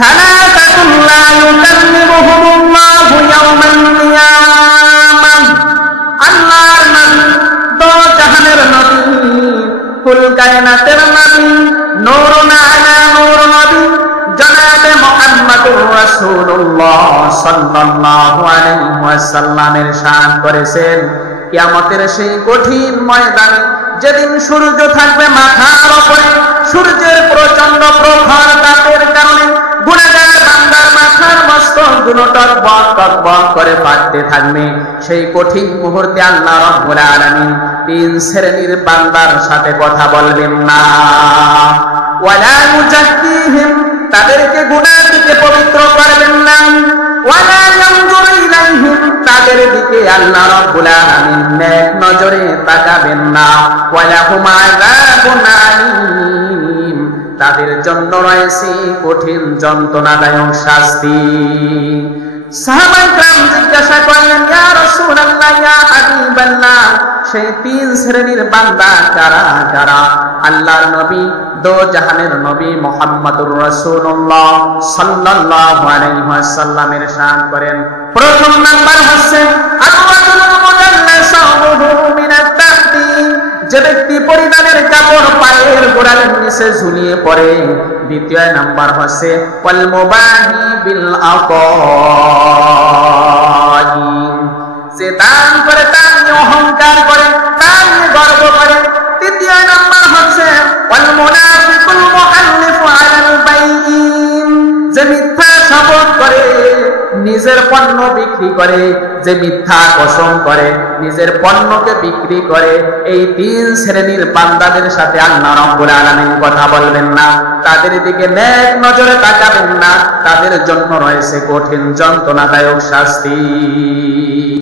থালাতাতুল লা ইউকাল্লিমুহুমুল্লাহু ইয়াওমাল কিয়ামাহ। আল্লাহর নবী, দো জাহানের নবী, কুল কায়নাতের নবী, নূরুন আলা নূর নবী জনাবে মুহাম্মদুর রাসূলুল্লাহ সাল্লাল্লাহু আলাইহি ওয়াসাল্লামের শান করেছেন, কিয়ামতের সেই কঠিন ময়দানে যেদিন সূর্য থাকবে মাথার উপরে, সূর্যের প্রচন্ড প্রখর তাপের কারণে গুনাহগার বান্দার মাথার মস্তকগুলো টকবক করে ফাটতে থাকবে। সেই কঠিন মুহূর্তে আল্লাহ রাব্বুল আলামিন তিন শ্রেণীর বান্দার সাথে কথা বলবেন না। ওয়ালা ইউজাক্কিহিম, তাদেরকে গুনাহ থেকে পবিত্র করবেন না। ওয়ালা ইয়ানজুরু ইলাইহিম, তাদের দিকে আল্লাহ রাব্বুল আলামিন নেক নজরে তাকাবেন না। ওয়ালা হুম আযাবুন আলীম, তাদের জন্য রয়েছে কঠিন যন্ত্রণাদায়ক শাস্তি। সাহাবায়ে কেরাম জিজ্ঞাসা করলেন, ইয়া রাসূলুল্লাহ, ইয়া হাবিবাল্লাহ, সেই তিন শ্রেণীর বান্দা কারা কারা? আল্লাহর নবী, দো জাহানের নবী মুহাম্মদুর রাসূলুল্লাহ সাল্লাল্লাহু আলাইহি ওয়াসাল্লামের শান করেন। প্রথম নাম্বার হচ্ছে আল-রাজুলুল মুদাল্লাসুহু মিনাত তাহতি, যে ব্যক্তি পরিধানের কাপড় পায়ের গোড়ালির নিচে ঝুলিয়ে পড়ে। দ্বিতীয় নাম্বার হচ্ছে ওয়াল মুবাহি বিল আতাই, যে দান করে, তা নিয়ে অহংকার করে, তা নিয়ে গর্ব করে। তৃতীয় নাম্বার হচ্ছে ওয়াল মুনাফিকুল মুহাল্লিফু আলাল বাইইন, যে মিথ্যা শপথ করে, নিজের পণ্য বিক্রি করে, যে মিথ্যা কসম করে, নিজের পণ্যকে বিক্রি করে। এই তিন শ্রেণীর বান্দাদের সাথে আল্লাহ রাব্বুল আলামিন কথা বলবেন না, তাদের দিকে নেক নজরে তাকাবেন না, তাদের জন্য রয়েছে কঠিন যন্ত্রণাদায়ক শাস্তি।